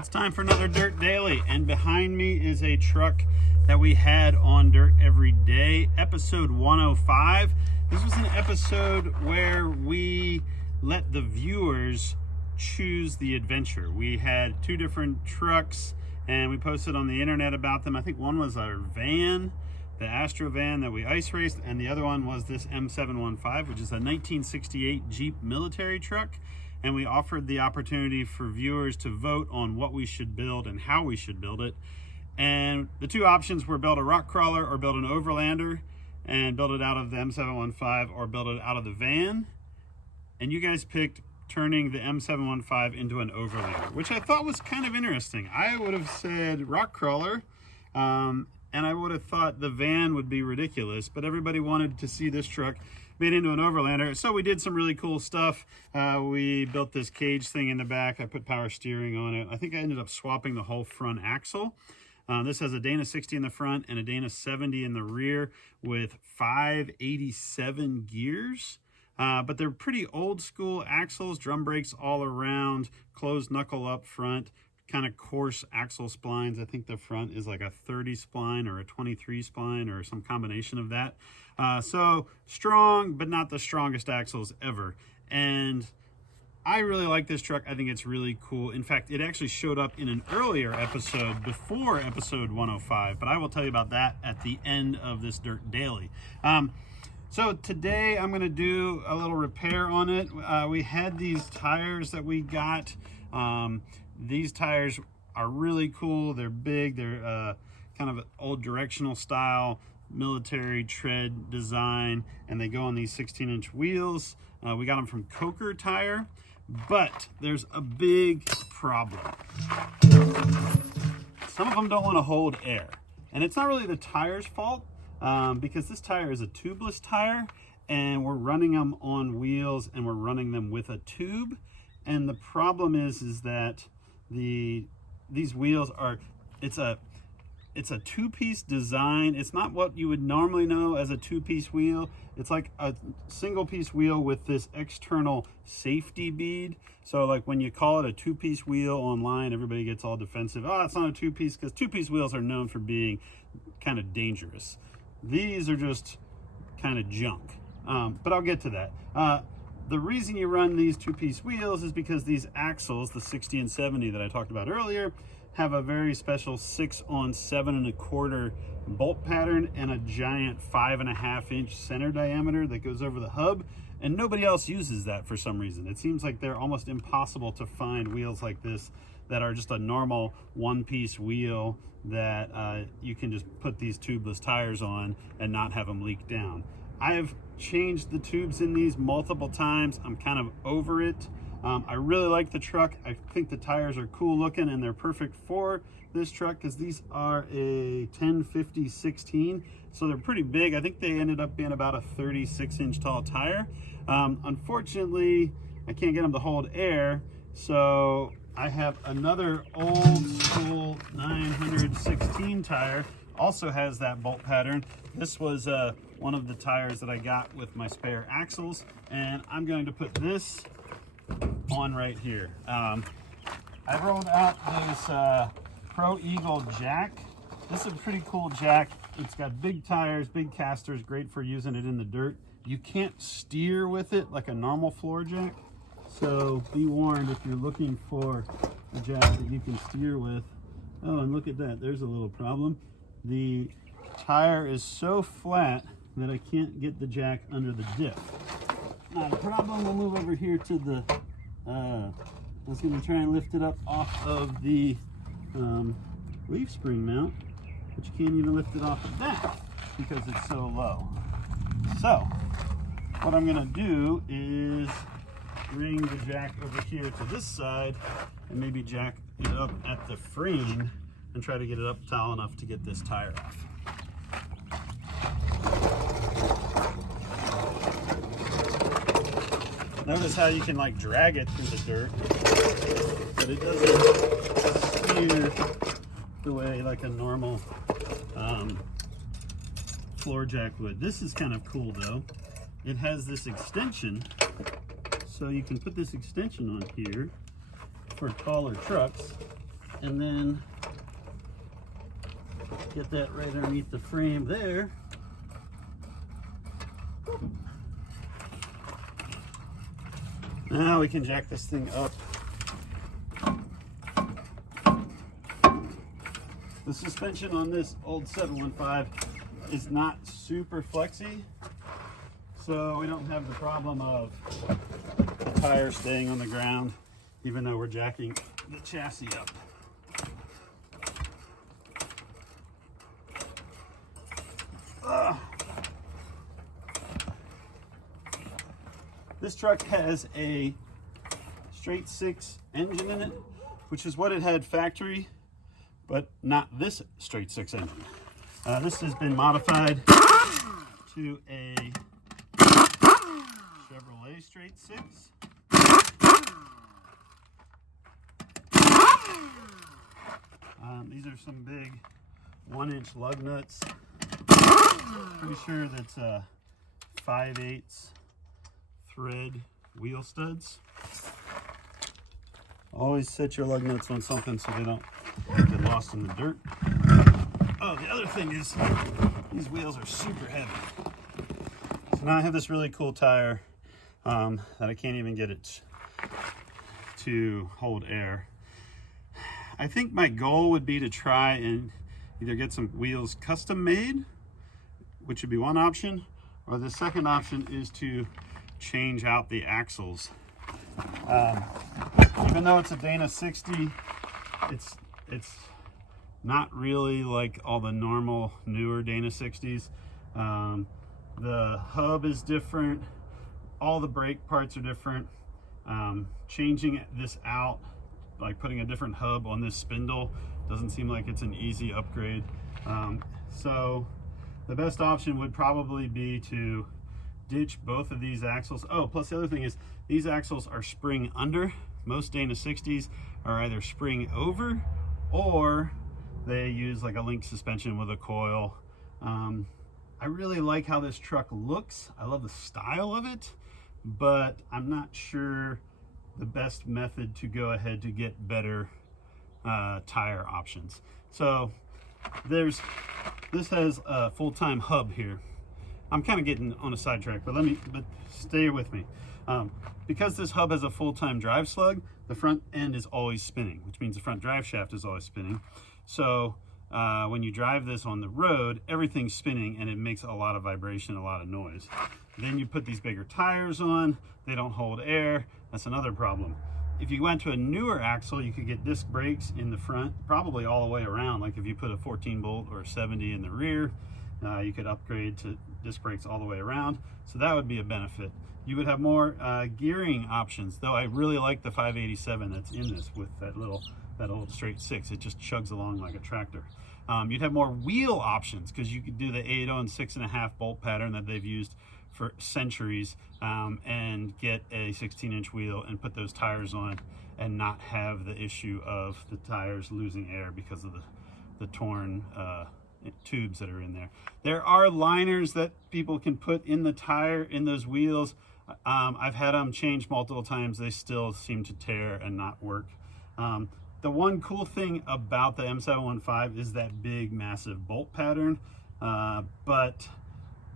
It's time for another Dirt Daily, and behind me is a truck that we had on Dirt Every Day, episode 105. This was an episode where we let the viewers choose the adventure. We had two different trucks and we posted on the internet about them. I think one was our van, the Astro van that we ice raced, and the other one was this M715, which is a 1968 Jeep military truck. And we offered the opportunity for viewers to vote on what we should build and how we should build it. And the two options were build a rock crawler or build an overlander and build it out of the M715 or build it out of the van. And you guys picked turning the M715 into an overlander, which I thought was kind of interesting. I would have said rock crawler, and I would have thought the van would be ridiculous, but everybody wanted to see this truck made into an overlander. So we did some really cool stuff. We built this cage thing in the back. I put power steering on it. I think I ended up swapping the whole front axle. This has a Dana 60 in the front and a Dana 70 in the rear with 587 gears. But they're pretty old school axles, drum brakes all around, closed knuckle up front, kind of coarse axle splines. I think the front is like a 30 spline or a 23 spline or some combination of that. So strong, but not the strongest axles ever. And I really like this truck. I think it's really cool. In fact, it actually showed up in an earlier episode before episode 105, but I will tell you about that at the end of this Dirt Daily. So today I'm going to do a little repair on it. We had these tires that we got. These tires are really cool. They're big. They're kind of an old directional style military tread design, and they go on these 16-inch wheels. We got them from Coker Tire, but there's a big problem. Some of them don't want to hold air, and it's not really the tire's fault. Because this tire is a tubeless tire and we're running them on wheels and we're running them with a tube. And the problem is that these wheels are, it's a two-piece design. It's not what you would normally know as a two-piece wheel. It's like a single-piece wheel with this external safety bead. So like when you call it a two-piece wheel online, everybody gets all defensive. Oh, it's not a two-piece, because two-piece wheels are known for being kind of dangerous. These are just kind of junk, but I'll get to that. The reason you run these two-piece wheels is because these axles, the 60 and 70 that I talked about earlier, have a very special 6 on 7 1/4 bolt pattern and a giant 5.5-inch center diameter that goes over the hub, and nobody else uses that for some reason. It seems like they're almost impossible to find wheels like this that are just a normal one-piece wheel that you can just put these tubeless tires on and not have them leak down. I have changed the tubes in these multiple times. I'm kind of over it. I really like the truck. I think the tires are cool looking and they're perfect for this truck because these are a 1050/16, so they're pretty big. I think they ended up being about a 36-inch tall tire. Unfortunately, I can't get them to hold air, so I have another old school 916 tire, also has that bolt pattern. This was one of the tires that I got with my spare axles, and I'm going to put this on right here. I rolled out this Pro Eagle jack. This is a pretty cool jack. It's got big tires, big casters, great for using it in the dirt. You can't steer with it like a normal floor jack. So be warned if you're looking for a jack that you can steer with. Oh, and look at that, there's a little problem. The tire is so flat that I can't get the jack under the diff. Not a problem. We'll move over here to the, I was going to try and lift it up off of the leaf spring mount, but you can't even lift it off of that because it's so low. So what I'm going to do is bring the jack over here to this side and maybe jack it up at the frame and try to get it up tall enough to get this tire off. Notice how you can like drag it through the dirt, but it doesn't steer the way like a normal floor jack would. This is kind of cool though. It has this extension, so you can put this extension on here for taller trucks, and then get that right underneath the frame there. Now we can jack this thing up. The suspension on this old 715 is not super flexy, so we don't have the problem of the tire staying on the ground, even though we're jacking the chassis up. This truck has a straight six engine in it, which is what it had factory, but not this straight six engine. This has been modified to a Chevrolet straight six. These are some big 1-inch lug nuts. Pretty sure that's 5/8 thread wheel studs. Always set your lug nuts on something so they don't get lost in the dirt. Oh, the other thing is these wheels are super heavy. So now I have this really cool tire that I can't even get it to hold air. I think my goal would be to try and either get some wheels custom made, which would be one option, or the second option is to change out the axles. Even though it's a Dana 60, it's not really like all the normal newer Dana 60s. The hub is different, all the brake parts are different. Changing this out, like putting a different hub on this spindle, doesn't seem like it's an easy upgrade. So the best option would probably be to ditch both of these axles. Oh, plus the other thing is these axles are spring under. Most Dana 60s are either spring over or they use like a link suspension with a coil. I really like how this truck looks. I love the style of it, but I'm not sure the best method to go ahead to get better tire options. So this has a full-time hub here. I'm kind of getting on a sidetrack, but stay with me. Because this hub has a full-time drive slug, the front end is always spinning, which means the front drive shaft is always spinning. So when you drive this on the road, everything's spinning and it makes a lot of vibration, a lot of noise. Then you put these bigger tires on, they don't hold air. That's another problem. If you went to a newer axle, you could get disc brakes in the front, probably all the way around. Like if you put a 14 bolt or a 70 in the rear, you could upgrade to disc brakes all the way around. So that would be a benefit. You would have more gearing options, though I really like the 587 that's in this with that old straight six. It just chugs along like a tractor. You'd have more wheel options because you could do the 8/0 and 6.5 bolt pattern that they've used for centuries, and get a 16-inch wheel and put those tires on and not have the issue of the tires losing air because of the torn tubes that are in there. There are liners that people can put in the tire, in those wheels. I've had them changed multiple times. They still seem to tear and not work. The one cool thing about the M715 is that big, massive bolt pattern, but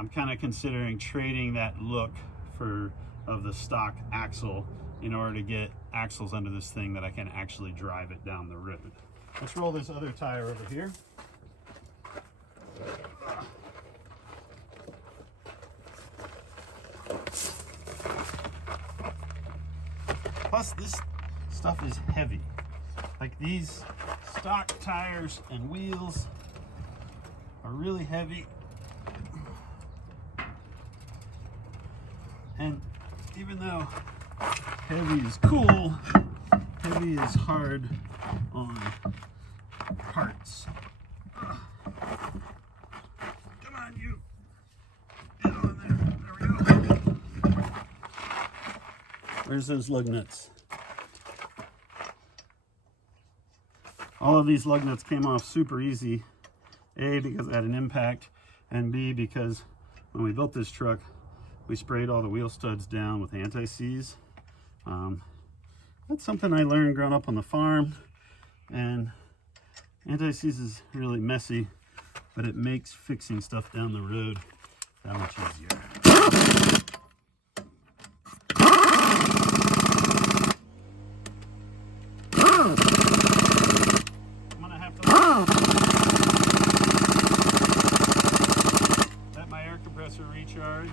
I'm kind of considering trading that look of the stock axle in order to get axles under this thing that I can actually drive it down the road. Let's roll this other tire over here. Plus this stuff is heavy. Like these stock tires and wheels are really heavy. And even though heavy is cool, heavy is hard on parts. Come on, you. Get on there. There we go. Where's those lug nuts? All of these lug nuts came off super easy. A, because I had an impact, and B, because when we built this truck, we sprayed all the wheel studs down with anti-seize. That's something I learned growing up on the farm. And anti-seize is really messy, but it makes fixing stuff down the road that much easier. I'm gonna have to let my air compressor recharge.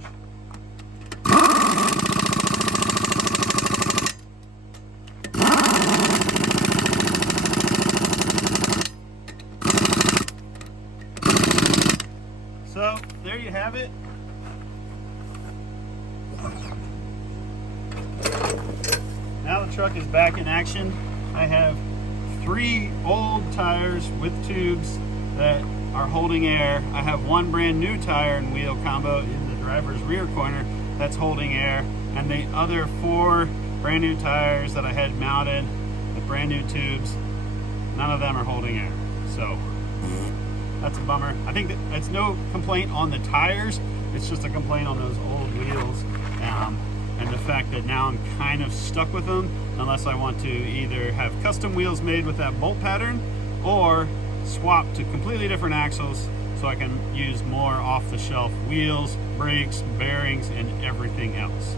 So there you have it. Now the truck is back in action. I have 3 old tires with tubes that are holding air. I have 1 brand new tire and wheel combo in the driver's rear corner that's holding air, and the other 4 brand new tires that I had mounted with brand new tubes, none of them are holding air. So that's a bummer. I think that it's no complaint on the tires, it's just a complaint on those old wheels, and the fact that now I'm kind of stuck with them unless I want to either have custom wheels made with that bolt pattern or swap to completely different axles so I can use more off-the-shelf wheels, brakes, bearings, and everything else.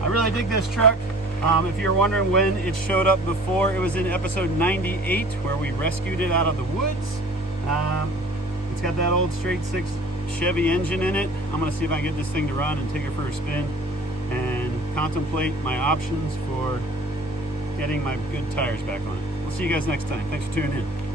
I really dig this truck. If you're wondering when it showed up before, it was in episode 98 where we rescued it out of the woods. It's got that old straight 6 Chevy engine in it. I'm gonna see if I can get this thing to run and take it for a spin and contemplate my options for getting my good tires back on it. We'll see you guys next time. Thanks for tuning in.